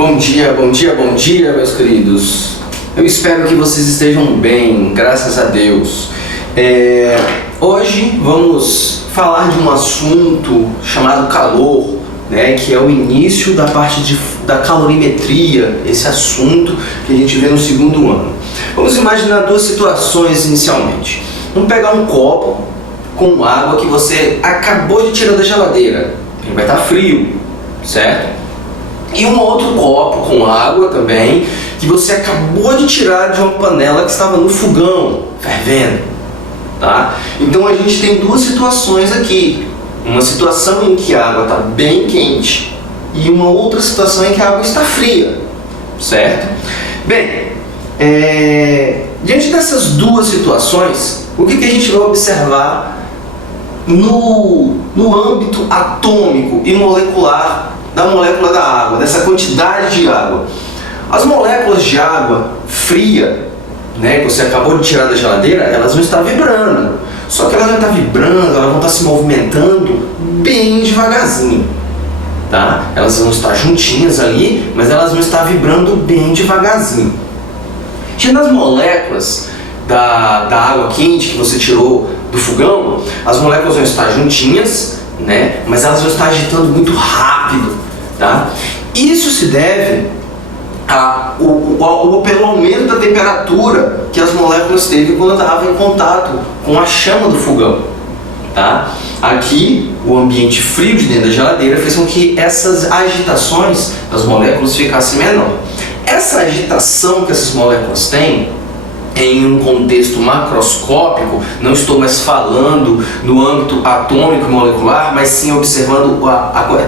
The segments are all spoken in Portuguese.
Bom dia, bom dia, bom dia, meus queridos. Eu espero que vocês estejam bem, graças a Deus. Hoje vamos falar de um assunto chamado calor, né, que é o início da parte da calorimetria, esse assunto que a gente vê no segundo ano. Vamos imaginar duas situações inicialmente. Vamos pegar um copo com água que você acabou de tirar da geladeira, ele vai estar frio, certo? E um outro copo com água também, que você acabou de tirar de uma panela que estava no fogão, fervendo, tá? Então a gente tem duas situações aqui. Uma situação em que a água está bem quente e uma outra situação em que a água está fria, certo? Bem, diante dessas duas situações, o que a gente vai observar no âmbito atômico e molecular da molécula da água, dessa quantidade de água? As moléculas de água fria, né, que você acabou de tirar da geladeira, elas vão estar vibrando. Só que elas vão estar vibrando, elas vão estar se movimentando bem devagarzinho, tá? Elas vão estar juntinhas ali, mas elas vão estar vibrando bem devagarzinho. Já nas moléculas da água quente que você tirou do fogão, as moléculas vão estar juntinhas, né? Mas elas vão estar agitando muito rápido, tá? Isso se deve pelo aumento da temperatura que as moléculas teve quando estavam em contato com a chama do fogão, tá? Aqui, o ambiente frio de dentro da geladeira fez com que essas agitações das moléculas ficassem menor. Essa agitação que essas moléculas têm em um contexto macroscópico, não estou mais falando no âmbito atômico e molecular, mas sim observando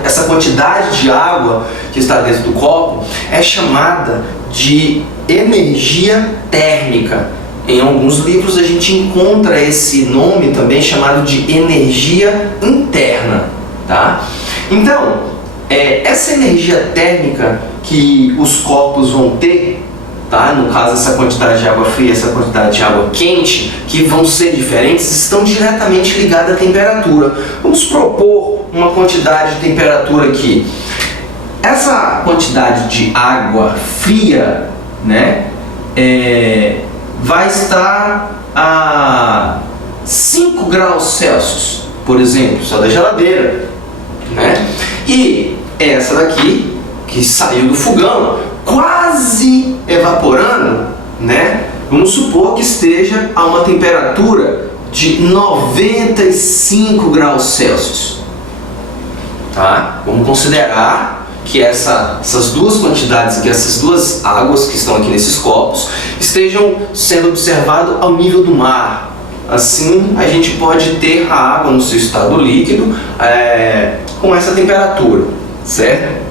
essa quantidade de água que está dentro do copo, é chamada de energia térmica. Em alguns livros a gente encontra esse nome também chamado de energia interna, tá? Então, essa energia térmica que os copos vão ter, tá? No caso, essa quantidade de água fria e essa quantidade de água quente, que vão ser diferentes, estão diretamente ligadas à temperatura. Vamos propor uma quantidade de temperatura aqui. Essa quantidade de água fria, né, vai estar a 5 graus Celsius, por exemplo, só da geladeira, né? E essa daqui, que saiu do fogão, quase evaporando, né? Vamos supor que esteja a uma temperatura de 95 graus Celsius, tá? Vamos considerar que essas duas quantidades, que essas duas águas que estão aqui nesses copos estejam sendo observadas ao nível do mar. Assim, a gente pode ter a água no seu estado líquido com essa temperatura, certo?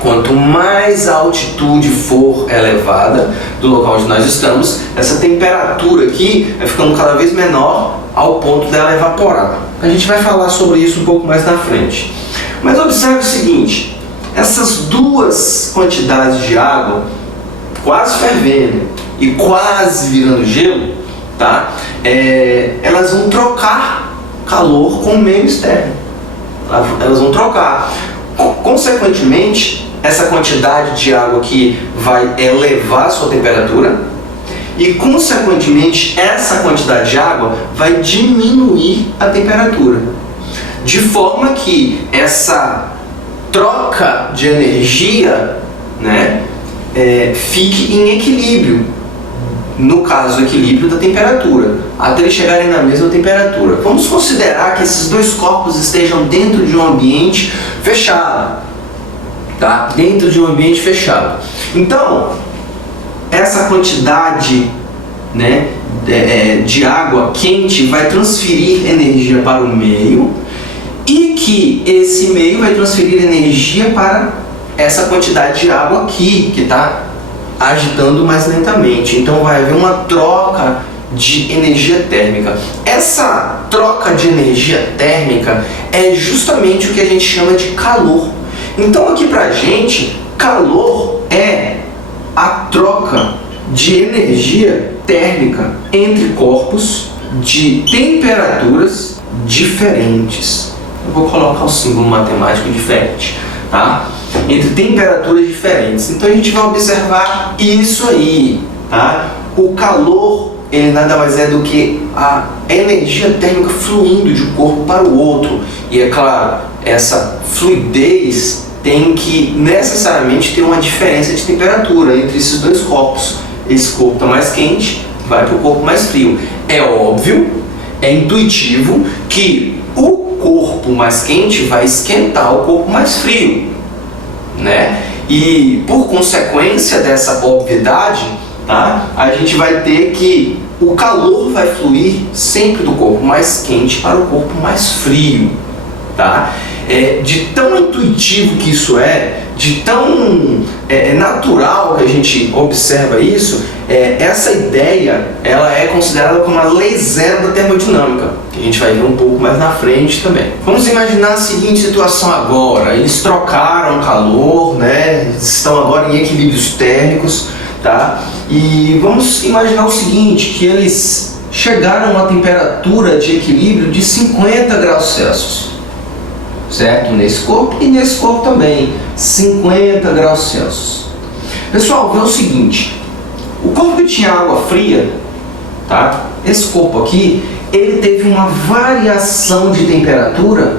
Quanto mais a altitude for elevada do local onde nós estamos, essa temperatura aqui vai ficando cada vez menor ao ponto dela evaporar. A gente vai falar sobre isso um pouco mais na frente. Mas observe o seguinte, essas duas quantidades de água, quase fervendo e quase virando gelo, tá? Elas vão trocar calor com o meio externo. Elas vão trocar. Consequentemente, essa quantidade de água aqui vai elevar a sua temperatura e, consequentemente, essa quantidade de água vai diminuir a temperatura, de forma que essa troca de energia, né, fique em equilíbrio, no caso, equilíbrio da temperatura, até eles chegarem na mesma temperatura. Vamos considerar que esses dois corpos estejam dentro de um ambiente fechado, tá? Dentro de um ambiente fechado. Então, essa quantidade, né, de água quente vai transferir energia para o meio e que esse meio vai transferir energia para essa quantidade de água aqui, que está agitando mais lentamente. Então vai haver uma troca de energia térmica. Essa troca de energia térmica é justamente o que a gente chama de calor. Então aqui pra gente, calor é a troca de energia térmica entre corpos de temperaturas diferentes. Eu vou colocar o símbolo matemático diferente, tá? entre temperaturas diferentes. Então a gente vai observar isso aí, tá? O calor, ele nada mais é do que a energia térmica fluindo de um corpo para o outro. E é claro, essa fluidez tem que necessariamente ter uma diferença de temperatura entre esses dois corpos. Esse corpo está mais quente, vai para o corpo mais frio. É óbvio, é intuitivo que o corpo mais quente vai esquentar o corpo mais frio, né? E por consequência dessa obviedade, tá? A gente vai ter que o calor vai fluir sempre do corpo mais quente para o corpo mais frio, tá? De tão intuitivo que isso é, de tão natural que a gente observa isso, essa ideia ela é considerada como a lei zero da termodinâmica, que a gente vai ver um pouco mais na frente também. Vamos imaginar a seguinte situação agora: eles trocaram calor, né? Eles estão agora em equilíbrios térmicos, tá? E vamos imaginar o seguinte, que eles chegaram a uma temperatura de equilíbrio de 50 graus Celsius. Certo? Nesse corpo e nesse corpo também, 50 graus Celsius. Pessoal, vê o seguinte: o corpo que tinha água fria, tá? Esse corpo aqui, ele teve uma variação de temperatura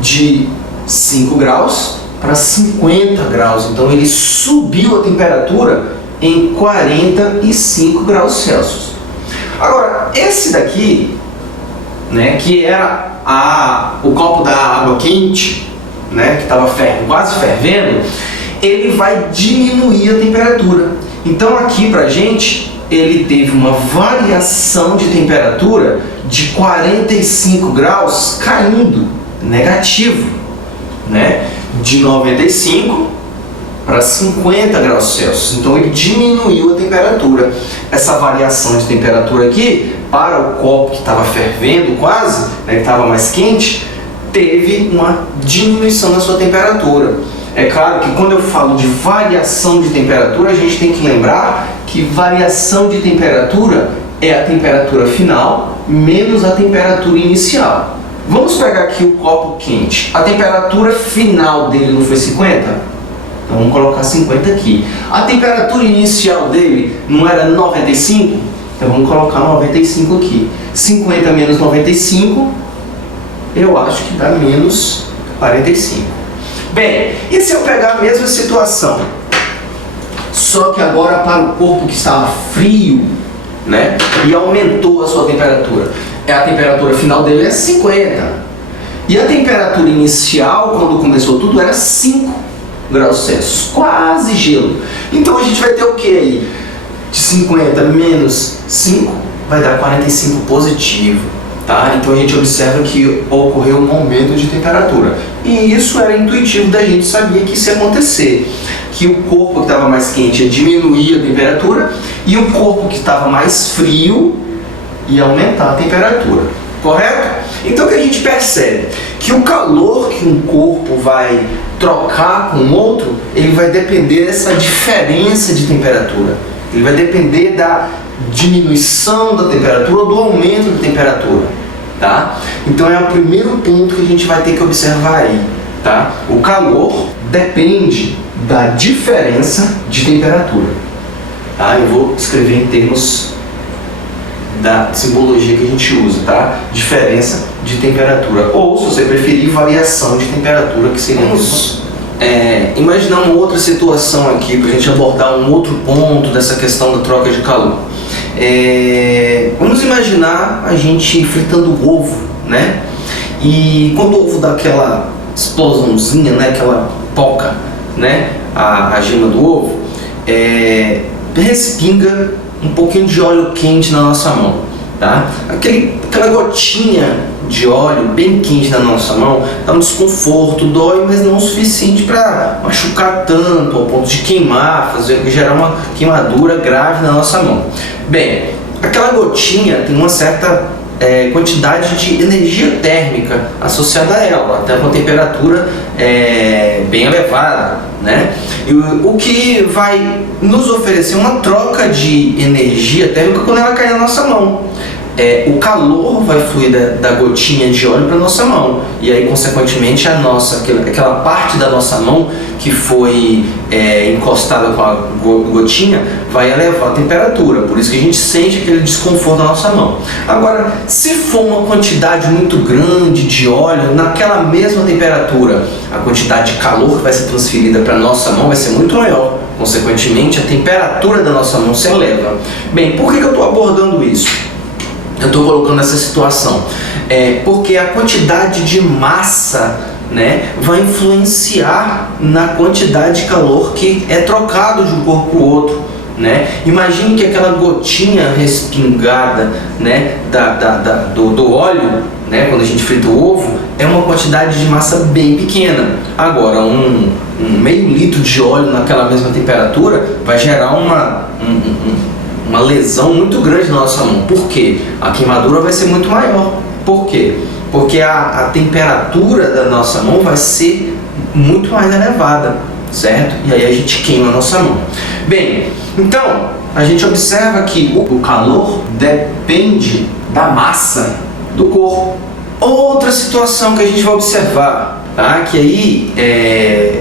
de 5 graus para 50 graus. Então ele subiu a temperatura em 45 graus Celsius. Agora, esse daqui, né, que era o copo da água quente, né, que estava quase fervendo, ele vai diminuir a temperatura. Então aqui pra gente, ele teve uma variação de temperatura de 45 graus caindo, negativo, né, de 95 para 50 graus Celsius. Então ele diminuiu a temperatura. Essa variação de temperatura aqui, para o copo que estava fervendo quase, né, que estava mais quente, teve uma diminuição da sua temperatura. É claro que quando eu falo de variação de temperatura, a gente tem que lembrar que variação de temperatura é a temperatura final menos a temperatura inicial. Vamos pegar aqui o copo quente. A temperatura final dele não foi 50? Então vamos colocar 50 aqui. A temperatura inicial dele não era 95? Então vamos colocar 95 aqui. 50 menos 95, eu acho que dá menos 45. Bem, e se eu pegar a mesma situação, só que agora para o corpo que estava frio, né, e aumentou a sua temperatura? A temperatura final dele é 50. E a temperatura inicial, quando começou tudo, era 5 graus Celsius, quase gelo. Então a gente vai ter o que aí? De 50 menos 5 vai dar 45 positivo, tá? Então a gente observa que ocorreu um aumento de temperatura. E isso era intuitivo da gente, sabia que isso ia acontecer. Que o corpo que estava mais quente ia diminuir a temperatura e o corpo que estava mais frio ia aumentar a temperatura, correto? Então o que a gente percebe? Que o calor que um corpo vai trocar com o outro, ele vai depender dessa diferença de temperatura. Ele vai depender da diminuição da temperatura ou do aumento da temperatura, tá? Então é o primeiro ponto que a gente vai ter que observar aí, tá? O calor depende da diferença de temperatura, tá? Eu vou escrever em termos da simbologia que a gente usa, tá? Diferença de temperatura, ou se você preferir, variação de temperatura, que seríamos imaginar uma outra situação aqui para a gente abordar um outro ponto dessa questão da troca de calor. Vamos imaginar a gente fritando o ovo, né? E quando o ovo dá aquela explosãozinha, né? Aquela poca, né? A gema do ovo, respinga um pouquinho de óleo quente na nossa mão, tá? Aquela gotinha de óleo bem quente na nossa mão dá um desconforto, dói, mas não o suficiente para machucar tanto ao ponto de queimar, gerar uma queimadura grave na nossa mão. Bem, aquela gotinha tem uma certa quantidade de energia térmica associada a ela, até com temperatura bem elevada, né? E o que vai nos oferecer uma troca de energia térmica quando ela cai na nossa mão. o calor vai fluir da gotinha de óleo para nossa mão, e aí consequentemente aquela parte da nossa mão que foi encostada com a gotinha vai elevar a temperatura, por isso que a gente sente aquele desconforto na nossa mão. Agora, se for uma quantidade muito grande de óleo naquela mesma temperatura, a quantidade de calor que vai ser transferida para nossa mão vai ser muito maior, consequentemente a temperatura da nossa mão se eleva. Bem, por que eu estou abordando isso? Eu estou colocando essa situação porque a quantidade de massa, né, vai influenciar na quantidade de calor que é trocado de um corpo para o outro, né? Imagine que aquela gotinha respingada, né, do óleo, né, quando a gente frita o ovo, é uma quantidade de massa bem pequena. Agora, um meio litro de óleo naquela mesma temperatura vai gerar uma lesão muito grande na nossa mão. Por quê? A queimadura vai ser muito maior. Por quê? Porque a temperatura da nossa mão vai ser muito mais elevada, certo? E aí a gente queima a nossa mão. Bem, então a gente observa que o calor depende da massa do corpo. Outra situação que a gente vai observar, tá? Que aí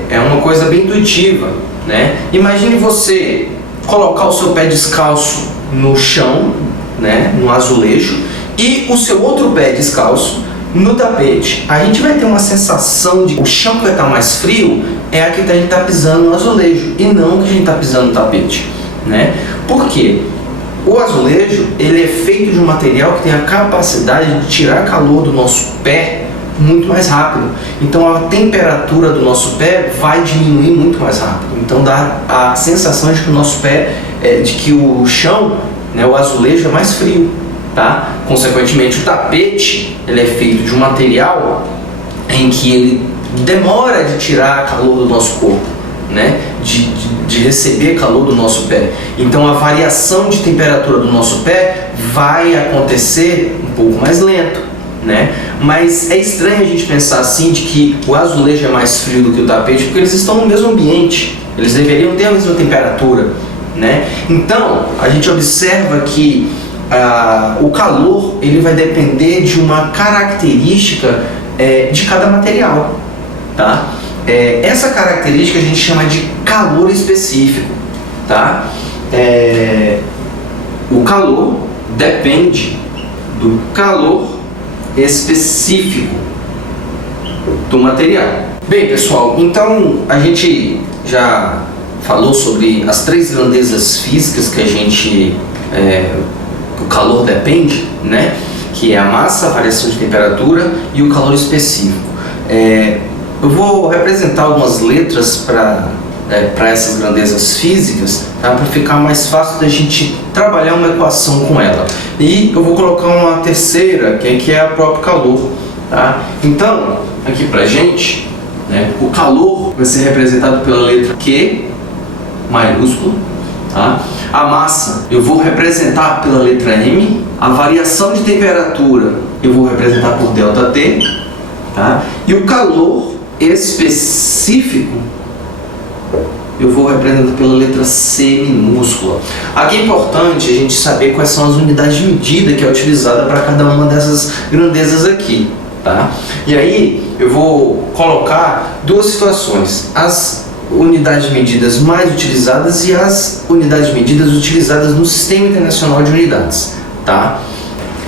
é uma coisa bem intuitiva, né? Imagine você colocar o seu pé descalço no chão, né, no azulejo, e o seu outro pé descalço no tapete. A gente vai ter uma sensação de que o chão que vai estar mais frio é aquele que a gente está pisando no azulejo e não que a gente está pisando no tapete, né? Por quê? O azulejo, ele é feito de um material que tem a capacidade de tirar calor do nosso pé muito mais rápido. Então a temperatura do nosso pé vai diminuir muito mais rápido. Então dá a sensação de que o nosso pé, de que o chão, né, o azulejo é mais frio, tá? Consequentemente, o tapete, ele é feito de um material em que ele demora de tirar calor do nosso corpo, né? De receber calor do nosso pé. Então a variação de temperatura do nosso pé vai acontecer um pouco mais lento, né? Mas é estranho a gente pensar assim, de que o azulejo é mais frio do que o tapete, porque eles estão no mesmo ambiente, eles deveriam ter a mesma temperatura, né? Então a gente observa que o calor, ele vai depender de uma característica de cada material, tá? Essa característica a gente chama de calor específico, tá? O calor depende do calor específico do material. Bem, pessoal, então a gente já falou sobre as três grandezas físicas que a gente o calor depende, né? Que é a massa, a variação de temperatura e o calor específico. Eu vou representar algumas letras para essas grandezas físicas, tá? Para ficar mais fácil da gente trabalhar uma equação com ela. E eu vou colocar uma terceira, que é o próprio calor, tá? Então, aqui pra gente, né, o calor vai ser representado pela letra Q maiúsculo, tá? A massa eu vou representar pela letra M, a variação de temperatura eu vou representar por ΔT, tá? E o calor específico eu vou representar pela letra C minúscula. Aqui é importante a gente saber quais são as unidades de medida que é utilizada para cada uma dessas grandezas aqui, tá? E aí eu vou colocar duas situações: as unidades de medidas mais utilizadas e as unidades de medidas utilizadas no Sistema Internacional de Unidades, tá?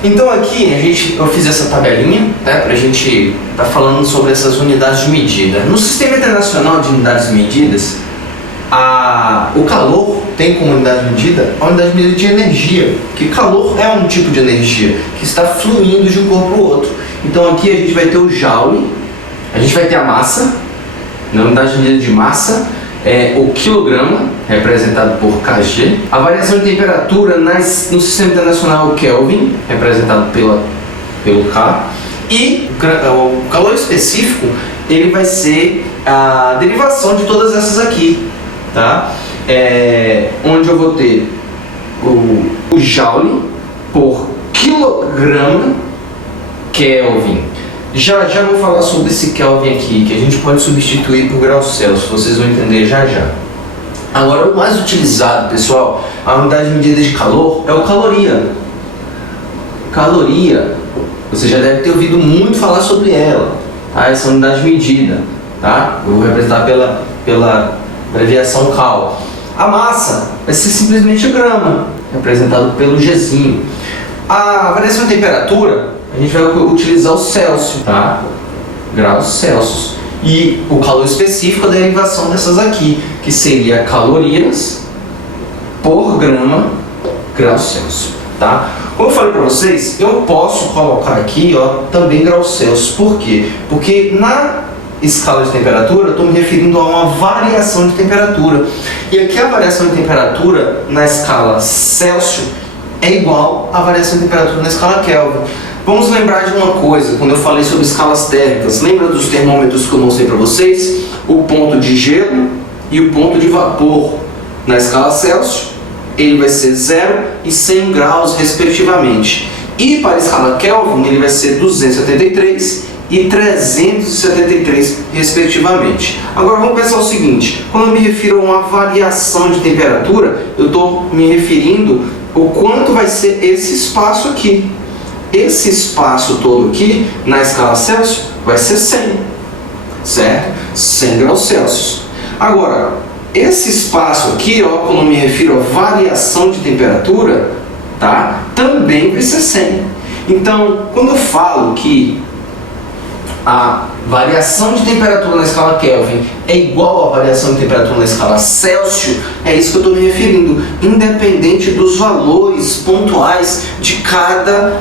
Então aqui eu fiz essa tabelinha, né, para a gente estar falando sobre essas unidades de medida. No Sistema Internacional de Unidades e Medidas, o calor tem como unidade de medida a unidade de medida de energia, que calor é um tipo de energia que está fluindo de um corpo para o outro. Então aqui a gente vai ter o joule, a gente vai ter a massa, na unidade de medida de massa, o quilograma, representado por kg. A variação de temperatura no Sistema Internacional é o Kelvin, representado pelo K. E o calor específico, ele vai ser a derivação de todas essas aqui, tá? Onde eu vou ter o joule por quilograma Kelvin. Já vou falar sobre esse Kelvin aqui, que a gente pode substituir por graus Celsius, vocês vão entender já. Agora, o mais utilizado, pessoal, a unidade de medida de calor é o caloria. caloria. Você já deve ter ouvido muito falar sobre ela, tá? Essa unidade de medida, tá? Eu vou representar pela abreviação cal. A massa vai ser simplesmente grama, representado pelo Gzinho. A variação de temperatura, a gente vai utilizar o Celsius, tá? Graus Celsius. E o calor específico, a derivação dessas aqui, que seria calorias por grama graus Celsius, tá? Como eu falei para vocês, eu posso colocar aqui, ó, também graus Celsius. Por quê? Porque na escala de temperatura, eu estou me referindo a uma variação de temperatura. E aqui a variação de temperatura na escala Celsius é igual à variação de temperatura na escala Kelvin. Vamos lembrar de uma coisa, quando eu falei sobre escalas térmicas, lembra dos termômetros que eu mostrei para vocês? O ponto de gelo e o ponto de vapor. Na escala Celsius, ele vai ser 0 e 100 graus, respectivamente. E para a escala Kelvin, ele vai ser 273 e 373, respectivamente. Agora vamos pensar o seguinte, quando eu me refiro a uma variação de temperatura, eu estou me referindo o quanto vai ser esse espaço aqui. Esse espaço todo aqui, na escala Celsius, vai ser 100, certo? 100 graus Celsius. Agora, esse espaço aqui, ó, quando eu me refiro a variação de temperatura, tá? Também vai ser 100. Então, quando eu falo que a variação de temperatura na escala Kelvin é igual à variação de temperatura na escala Celsius, é isso que eu estou me referindo, independente dos valores pontuais de cada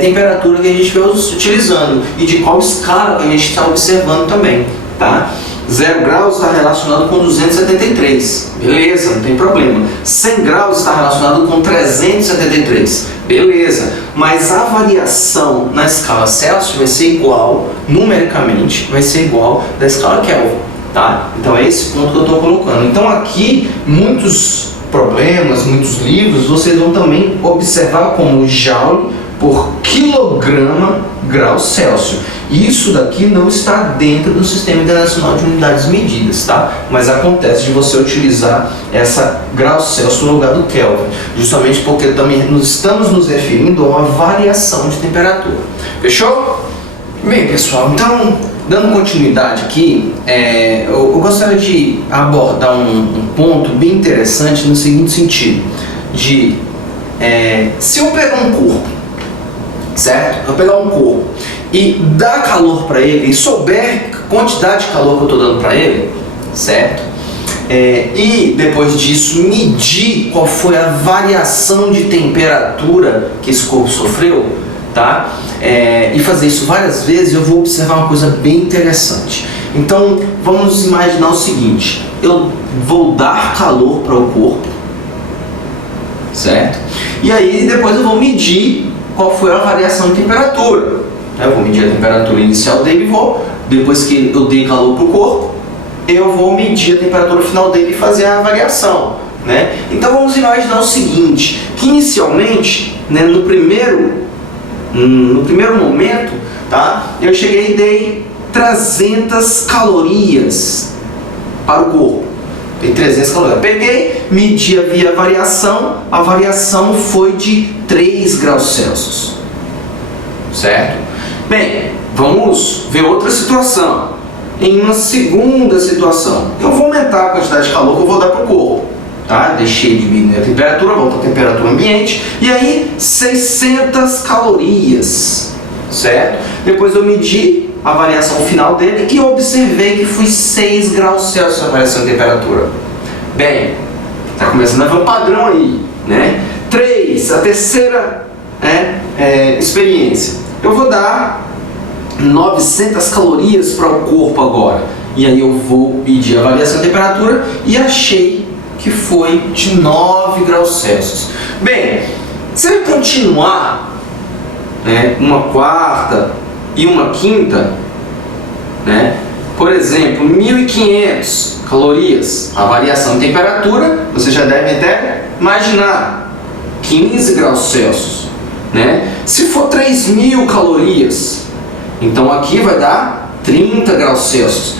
temperatura que a gente vai utilizando e de qual escala que a gente está observando também, tá? 0 graus está relacionado com 273, beleza, não tem problema. 100 graus está relacionado com 373, beleza. Mas a variação na escala Celsius vai ser igual, numericamente, vai ser igual da escala Kelvin, tá? Então é esse ponto que eu estou colocando. Então aqui, muitos problemas, muitos livros, vocês vão também observar como joule por quilograma grau Celsius. Isso daqui não está dentro do Sistema Internacional de Unidades Medidas, tá? Mas acontece de você utilizar essa grau Celsius no lugar do Kelvin, justamente porque também estamos nos referindo a uma variação de temperatura. Fechou? Bem, pessoal, então, dando continuidade aqui, eu gostaria de abordar um ponto bem interessante no seguinte sentido, de se eu pegar um corpo, certo? Eu pegar um corpo e dar calor para ele e souber a quantidade de calor que eu estou dando para ele, certo? E depois disso medir qual foi a variação de temperatura que esse corpo sofreu, tá? E fazer isso várias vezes, eu vou observar uma coisa bem interessante. Então vamos imaginar o seguinte: eu vou dar calor para o corpo, certo? E aí depois eu vou medir qual foi a variação de temperatura. Eu vou medir a temperatura inicial dele e depois que eu dei calor para o corpo, eu vou medir a temperatura final dele e fazer a variação, né? Então vamos imaginar o seguinte, que inicialmente, né, no primeiro momento, tá, eu cheguei e dei 300 calorias para o corpo. Tem 300 calorias. Peguei, medi a variação foi de 3 graus Celsius, certo? Bem, vamos ver outra situação. Em uma segunda situação, eu vou aumentar a quantidade de calor que eu vou dar para o corpo, tá? Deixei de diminuir a temperatura, volta a temperatura ambiente, e aí 600 calorias, certo? Depois eu medi a variação final dele e observei que foi 6 graus Celsius a variação de temperatura. Bem, está começando a ver um padrão aí, né? 3, a terceira experiência. Eu vou dar 900 calorias para o corpo agora. E aí eu vou medir a variação de temperatura e achei que foi de 9 graus Celsius. Bem, se eu continuar, né, uma quarta e uma quinta, né, por exemplo, 1500 calorias, a variação de temperatura, você já deve até imaginar, 15 graus Celsius, né? Se for 3000 calorias, então aqui vai dar 30 graus Celsius.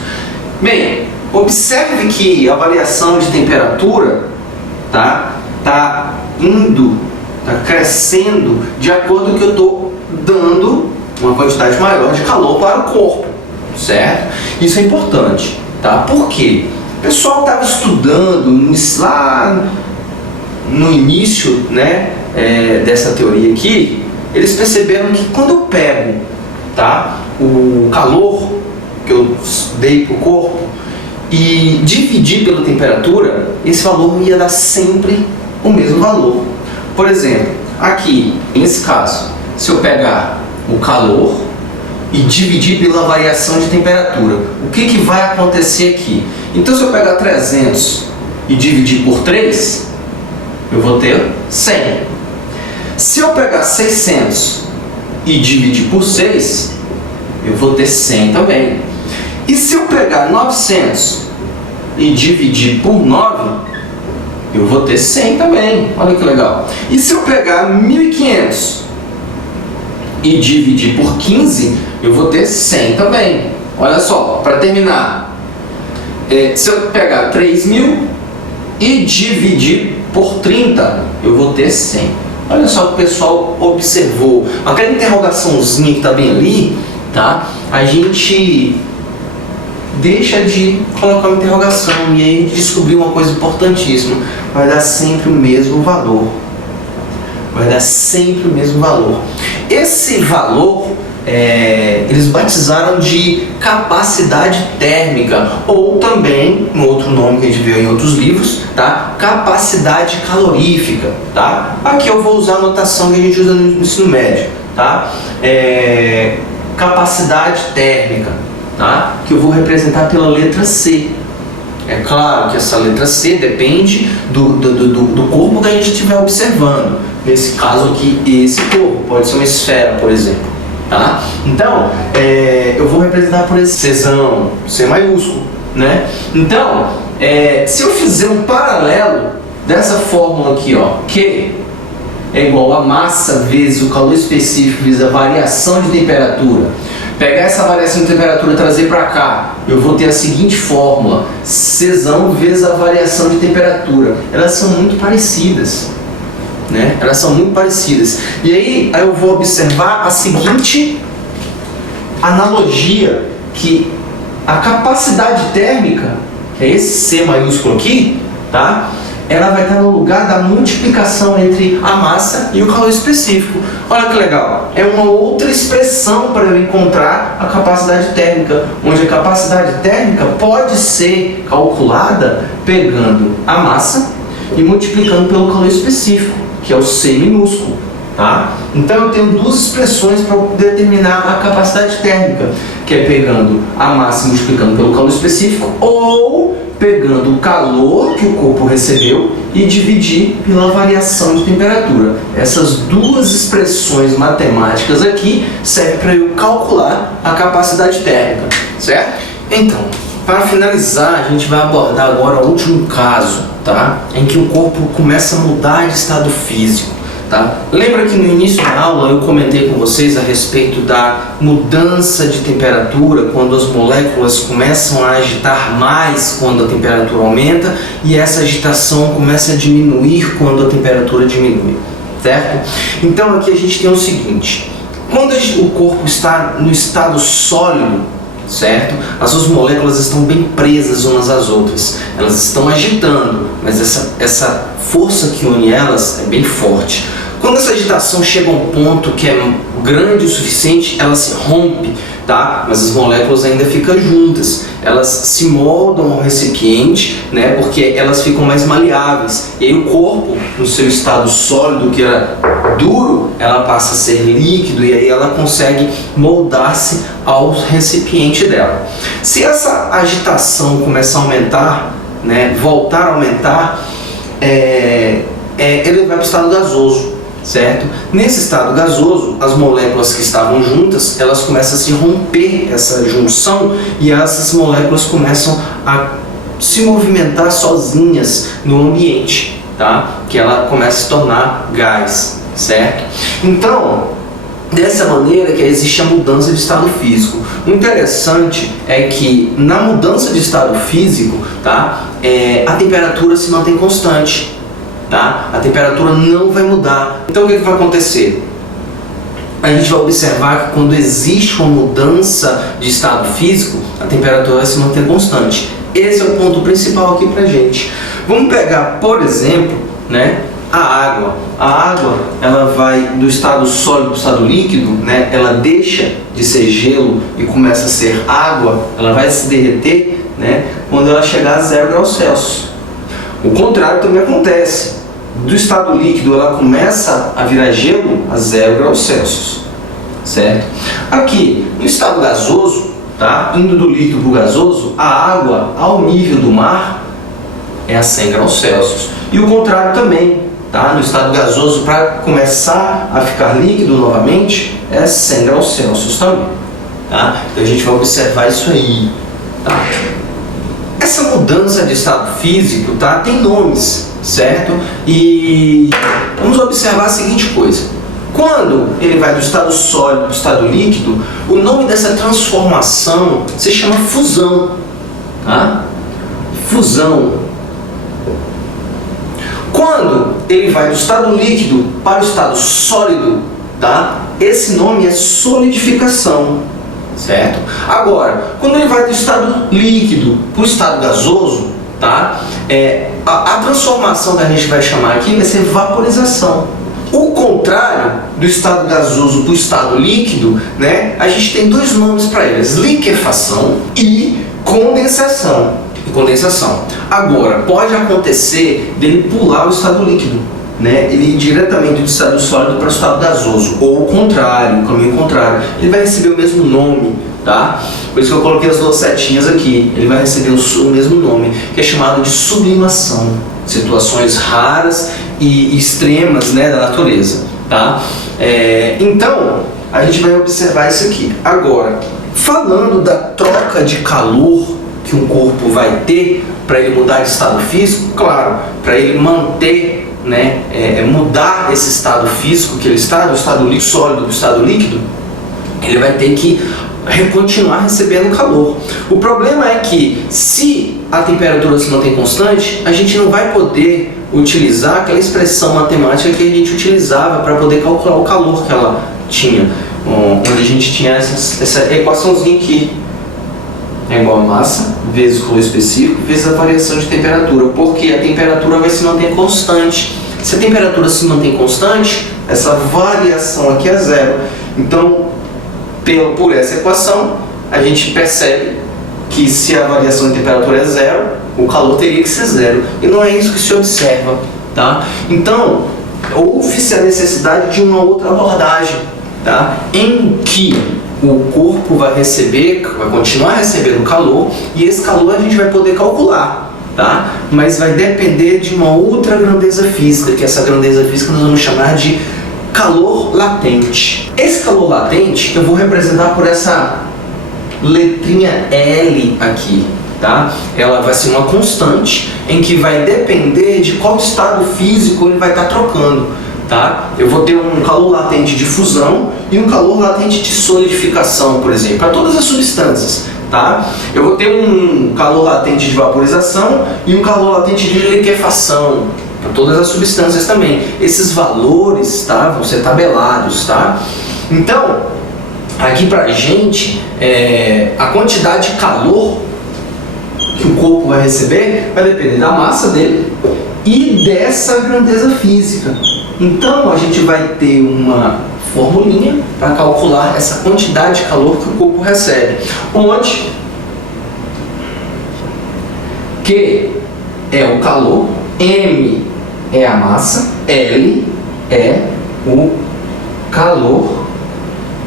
Bem, observe que a variação de temperatura tá indo está crescendo de acordo com que eu estou dando uma quantidade maior de calor para o corpo, certo? Isso é importante, tá? Por quê? O pessoal estava estudando lá no início, né, dessa teoria aqui, eles perceberam que quando eu pego, tá, o calor que eu dei para o corpo e dividir pela temperatura, esse valor ia dar sempre o mesmo valor. Por exemplo, aqui, nesse caso, se eu pegar o calor e dividir pela variação de temperatura, o que vai acontecer aqui? Então, se eu pegar 300 e dividir por 3, eu vou ter 100. Se eu pegar 600 e dividir por 6, eu vou ter 100 também. E se eu pegar 900 e dividir por 9, eu vou ter 100 também. Olha que legal. E se eu pegar 1.500 e dividir por 15, eu vou ter 100 também. Olha só, para terminar, se eu pegar 3.000 e dividir por 30, eu vou ter 100. Olha só o que o pessoal observou. Aquela interrogaçãozinha que está bem ali, tá? A gente deixa de colocar uma interrogação e aí a gente descobriu uma coisa importantíssima. Vai dar sempre o mesmo valor. Vai dar sempre o mesmo valor. Esse valor, eles batizaram de capacidade térmica, ou também, um outro nome que a gente viu em outros livros, tá? Capacidade calorífica, tá? Aqui eu vou usar a notação que a gente usa no ensino médio, tá? Capacidade térmica, tá? Que eu vou representar pela letra C. É claro que essa letra C depende do corpo que a gente estiver observando. Nesse caso aqui, esse corpo pode ser uma esfera, por exemplo. Tá? Então, eu vou representar por esse Czão, C maiúsculo, né? Então, se eu fizer um paralelo dessa fórmula aqui, ó, Q é igual a massa vezes o calor específico vezes a variação de temperatura, pegar essa variação de temperatura e trazer para cá, eu vou ter a seguinte fórmula: Czão vezes a variação de temperatura. Elas são muito parecidas, né? Elas são muito parecidas. E aí eu vou observar a seguinte analogia, que a capacidade térmica, que é esse C maiúsculo aqui, tá? Ela vai estar no lugar da multiplicação entre a massa e o calor específico. Olha que legal, é uma outra expressão para eu encontrar a capacidade térmica, onde a capacidade térmica pode ser calculada pegando a massa e multiplicando pelo calor específico, que é o C minúsculo, tá? Então eu tenho duas expressões para determinar a capacidade térmica, que é pegando a massa e multiplicando pelo calor específico, ou pegando o calor que o corpo recebeu e dividir pela variação de temperatura. Essas duas expressões matemáticas aqui servem para eu calcular a capacidade térmica, certo? Então, para finalizar, a gente vai abordar agora o último caso, tá? Em que o corpo começa a mudar de estado físico, tá? Lembra que no início da aula eu comentei com vocês a respeito da mudança de temperatura, quando as moléculas começam a agitar mais quando a temperatura aumenta, e essa agitação começa a diminuir quando a temperatura diminui, certo? Então aqui a gente tem o seguinte: quando o corpo está no estado sólido, certo? As suas moléculas estão bem presas umas às outras. Elas estão agitando, mas essa força que une elas é bem forte. Quando essa agitação chega a um ponto que é grande o suficiente, ela se rompe, tá? Mas as moléculas ainda ficam juntas. Elas se moldam ao recipiente, né? Porque elas ficam mais maleáveis. E aí o corpo, no seu estado sólido, que era duro, ela passa a ser líquido e aí ela consegue moldar-se ao recipiente dela. Se essa agitação começar a aumentar, né? Voltar a aumentar, ele vai para o estado gasoso. Certo? Nesse estado gasoso, as moléculas que estavam juntas, elas começam a se romper essa junção e essas moléculas começam a se movimentar sozinhas no ambiente, tá? Que ela começa a se tornar gás, certo? Então, dessa maneira que existe a mudança de estado físico. O interessante é que na mudança de estado físico, tá? A temperatura se mantém constante. tá? A temperatura não vai mudar. Então o que vai acontecer? A gente vai observar que quando existe uma mudança de estado físico, a temperatura vai se manter constante. Esse é o ponto principal aqui pra gente. Vamos pegar, por exemplo, né, a água. A água, ela vai do estado sólido para o estado líquido, né, ela deixa de ser gelo e começa a ser água, ela vai se derreter, né, quando ela chegar a 0 graus Celsius. O contrário também acontece. Do estado líquido ela começa a virar gelo a 0 graus Celsius, certo? Aqui, no estado gasoso, tá? Indo do líquido para o gasoso, a água ao nível do mar é a 100 graus Celsius. E o contrário também, tá? No estado gasoso, para começar a ficar líquido novamente, é 100 graus Celsius também, tá? Então a gente vai observar isso aí, tá? Essa mudança de estado físico, tá, tem nomes, certo? E vamos observar a seguinte coisa. Quando ele vai do estado sólido para o estado líquido, o nome dessa transformação se chama fusão, tá? Fusão. Quando ele vai do estado líquido para o estado sólido, tá? Esse nome é solidificação. Certo? Agora, quando ele vai do estado líquido para o estado gasoso, tá? A transformação que a gente vai chamar aqui vai ser vaporização. O contrário do estado gasoso para o estado líquido, né? A gente tem dois nomes para eles: liquefação e condensação. Agora, pode acontecer dele pular o estado líquido, né? Ele ir diretamente do estado sólido para o estado gasoso, ou o contrário, o caminho contrário. Ele vai receber o mesmo nome, tá? Por isso que eu coloquei as duas setinhas aqui. Ele vai receber o mesmo nome, que é chamado de sublimação. Situações raras e extremas, né, da natureza, tá? Então, a gente vai observar isso aqui. Agora, falando da troca de calor que um corpo vai ter para ele mudar de estado físico, claro, para ele manter, né, mudar esse estado físico que ele está, do estado sólido para o estado líquido, ele vai ter que continuar recebendo calor. O problema é que, se a temperatura se mantém constante, a gente não vai poder utilizar aquela expressão matemática que a gente utilizava para poder calcular o calor que ela tinha, onde a gente tinha essa equaçãozinha aqui. É igual a massa vezes o calor específico vezes a variação de temperatura, porque a temperatura vai se manter constante. Se a temperatura se mantém constante, essa variação aqui é zero. Então, por essa equação, a gente percebe que se a variação de temperatura é zero, o calor teria que ser zero. E não é isso que se observa, tá? Então, houve-se a necessidade de uma outra abordagem, tá? Em que o corpo vai continuar recebendo calor, e esse calor a gente vai poder calcular, tá? Mas vai depender de uma outra grandeza física, que essa grandeza física nós vamos chamar de calor latente. Esse calor latente eu vou representar por essa letrinha L aqui, tá? Ela vai ser uma constante em que vai depender de qual estado físico ele vai estar trocando, tá? Eu vou ter um calor latente de fusão e um calor latente de solidificação, por exemplo, para todas as substâncias, tá? Eu vou ter um calor latente de vaporização e um calor latente de liquefação, para todas as substâncias também. Esses valores, tá, vão ser tabelados, tá? Então, aqui pra gente, a quantidade de calor que o corpo vai receber vai depender da massa dele e dessa grandeza física. Então, a gente vai ter uma formulinha para calcular essa quantidade de calor que o corpo recebe, onde Q é o calor, M é a massa, L é o calor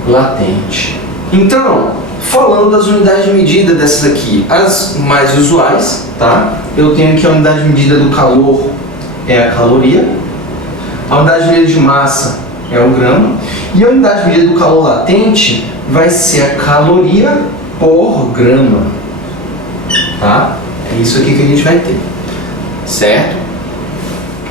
latente. Então, falando das unidades de medida dessas aqui, as mais usuais, tá? Eu tenho aqui a unidade de medida do calor é a caloria, a unidade de medida de massa é o grama, e a unidade de medida do calor latente vai ser a caloria por grama, tá? É isso aqui que a gente vai ter, certo?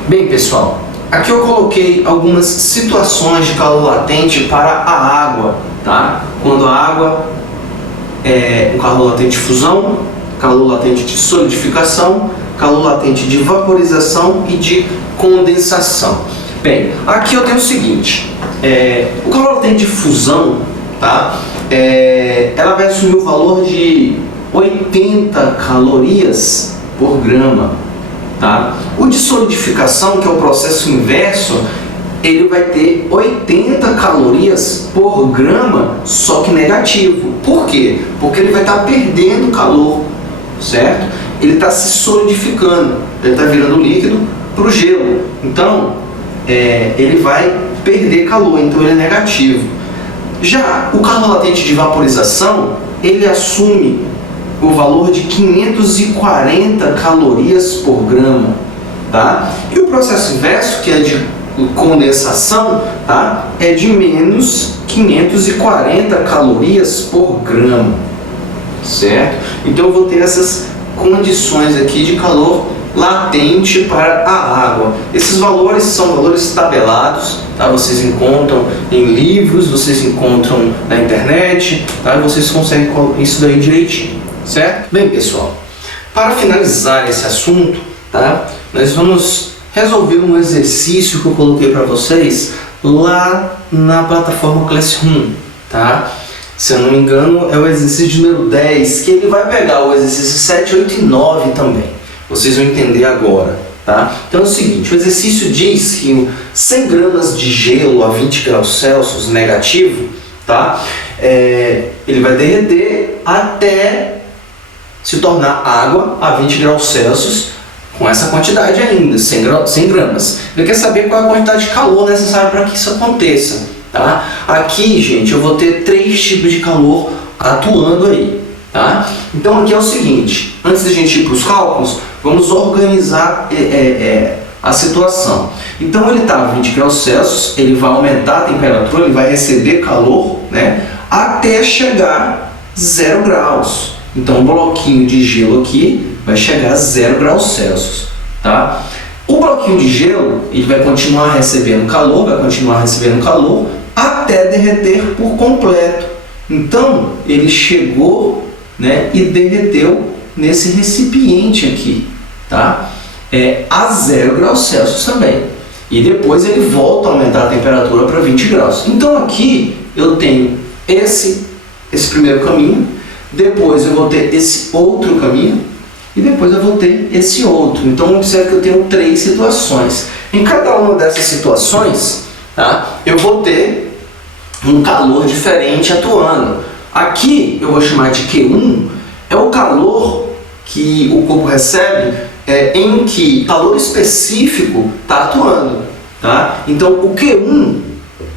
Bem, pessoal, aqui eu coloquei algumas situações de calor latente para a água, tá? Quando a água é um calor latente de fusão, calor latente de solidificação, calor latente de vaporização e de condensação. Bem, aqui eu tenho o seguinte, o calor latente de fusão, tá? Ela vai assumir o valor de 80 calorias por grama, tá? O de solidificação, que é o processo inverso, ele vai ter 80 calorias por grama, só que negativo. Por quê? Porque ele vai estar perdendo calor, certo? Ele está se solidificando, ele está virando líquido para o gelo. Então, ele vai perder calor, então ele é negativo. Já o calor latente de vaporização, ele assume o valor de 540 calorias por grama, tá? E o processo inverso, que é de condensação, tá? É de menos 540 calorias por grama, certo? Então eu vou ter essas condições aqui de calor latente para a água. Esses valores são valores tabelados, tá? Vocês encontram em livros, vocês encontram na internet, tá? E vocês conseguem isso daí direitinho, certo? Bem, pessoal, para finalizar esse assunto, tá? Nós vamos resolver um exercício que eu coloquei para vocês lá na plataforma Classroom, tá? Se eu não me engano, é o exercício número 10, que ele vai pegar o exercício 7, 8 e 9 também. Vocês vão entender agora, tá? Então é o seguinte, o exercício diz que 100 gramas de gelo a 20 graus Celsius negativo, tá? Ele vai derreter até se tornar água a 20 graus Celsius, com essa quantidade ainda, 100 gramas. Ele quer saber qual é a quantidade de calor necessária para que isso aconteça, tá? Aqui, gente, eu vou ter 3 tipos de calor atuando aí, tá? Então aqui é o seguinte, antes da gente ir para os cálculos, vamos organizar a situação. Então ele está a 20 graus Celsius, ele vai aumentar a temperatura, ele vai receber calor, né, até chegar 0 graus. Então o bloquinho de gelo aqui vai chegar a 0 graus Celsius, tá? O bloquinho de gelo, ele vai continuar recebendo calor, até derreter por completo. Então ele chegou, né, e derreteu nesse recipiente aqui, tá? A 0 graus Celsius também. E depois ele volta a aumentar a temperatura para 20 graus. Então aqui eu tenho esse primeiro caminho, depois eu vou ter esse outro caminho e depois eu vou ter esse outro. Então observe que eu tenho 3 situações. Em cada uma dessas situações, tá, eu vou ter um calor diferente atuando. Aqui eu vou chamar de Q1, é o calor que o corpo recebe em que calor específico está atuando, tá? Então o Q1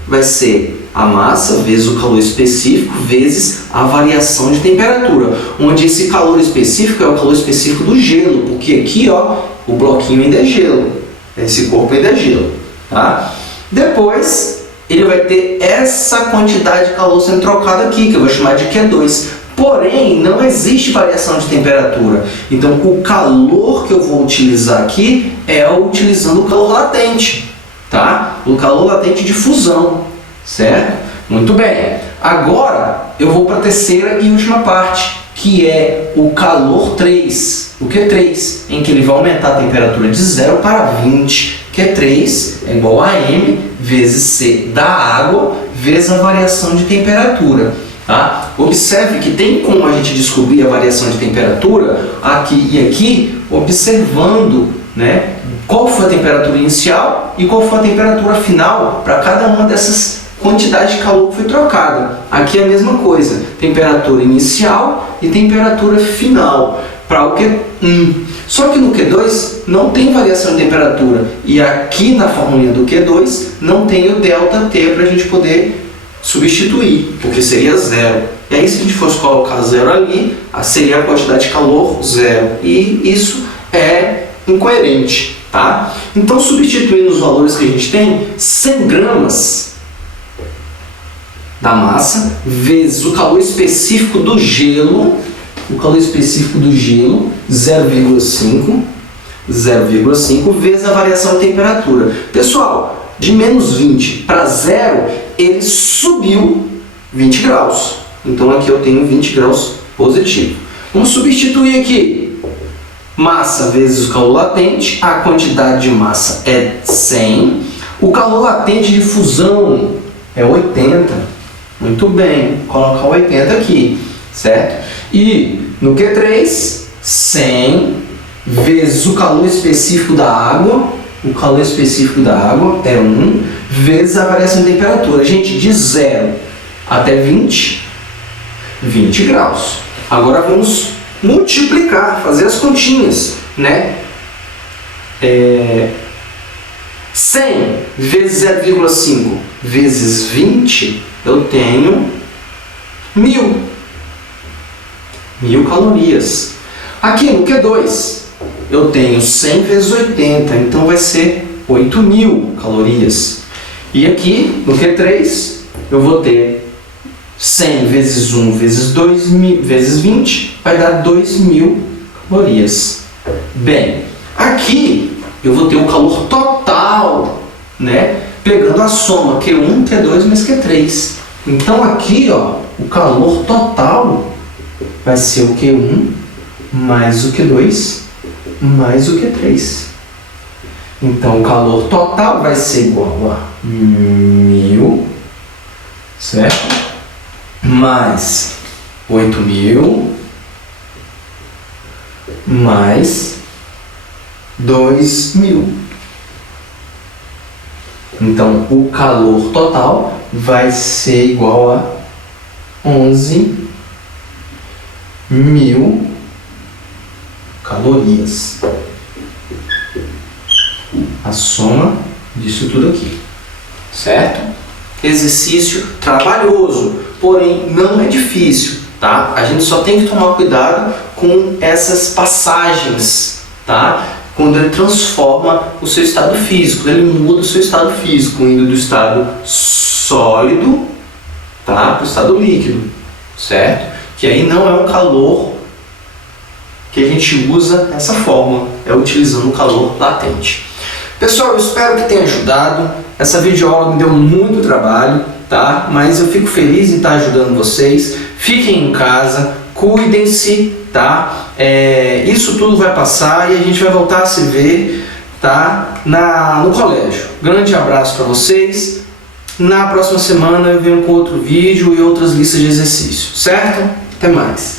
vai ser a massa vezes o calor específico vezes a variação de temperatura, onde esse calor específico é o calor específico do gelo, porque aqui, ó, o bloquinho ainda é gelo, esse corpo ainda é gelo, tá? Depois ele vai ter essa quantidade de calor sendo trocada aqui, que eu vou chamar de Q2. Porém, não existe variação de temperatura. Então, o calor que eu vou utilizar aqui é utilizando o calor latente, tá? O calor latente de fusão, certo? Muito bem. Agora, eu vou para a terceira e última parte, que é o calor 3, o Q3, em que ele vai aumentar a temperatura de 0 para 20. Q3 é igual a M vezes C da água vezes a variação de temperatura. Tá? Observe que tem como a gente descobrir a variação de temperatura aqui e aqui, observando, né, qual foi a temperatura inicial e qual foi a temperatura final para cada uma dessas quantidades de calor que foi trocada. Aqui é a mesma coisa, temperatura inicial e temperatura final para o Q1. Só que no Q2 não tem variação de temperatura e aqui na formulinha do Q2 não tem o ΔT para a gente poder substituir, porque seria 0. E aí, se a gente fosse colocar 0 ali, seria a quantidade de calor 0. E isso é incoerente, tá? Então, substituindo os valores que a gente tem, 100 gramas da massa vezes o calor específico do gelo, 0,5 vezes a variação de temperatura. Pessoal, de menos 20 para 0, ele subiu 20 graus. Então aqui eu tenho 20 graus positivo. Vamos substituir aqui. Massa vezes o calor latente, a quantidade de massa é 100. O calor latente de fusão é 80. Muito bem, vou colocar 80 aqui, certo? E no Q3, 100 vezes o calor específico da água. O calor específico da água é 1 vezes a variação de temperatura. Gente, de 0 até 20 graus. Agora vamos multiplicar, fazer as continhas, né? 100 vezes 0,5 vezes 20, eu tenho 1000 calorias. Aqui no Q2, eu tenho 100 vezes 80, então vai ser 8.000 calorias. E aqui no Q3, eu vou ter 100 vezes 1 vezes 2.000 vezes 20, vai dar 2.000 calorias. Bem, aqui eu vou ter o calor total, né? Pegando a soma Q1, Q2 mais Q3. Então aqui, ó, o calor total vai ser o Q1 mais o Q2 mais o Q3. Então o calor total vai ser igual a 1.000, certo? Mais 8.000 mais 2.000. Então o calor total vai ser igual a 11.000 calorias. A soma disso tudo aqui, certo? Exercício trabalhoso, porém não é difícil, tá? A gente só tem que tomar cuidado com essas passagens, tá? Quando ele transforma o seu estado físico, ele muda o seu estado físico, indo do estado sólido, tá, para o estado líquido, certo? Que aí não é um calor que a gente usa dessa forma, é utilizando o calor latente. Pessoal, eu espero que tenha ajudado. Essa videoaula me deu muito trabalho, tá? Mas eu fico feliz em estar ajudando vocês. Fiquem em casa, cuidem-se, tá? Isso tudo vai passar e a gente vai voltar a se ver, tá? No colégio. Grande abraço para vocês. Na próxima semana eu venho com outro vídeo e outras listas de exercícios, certo? Até mais!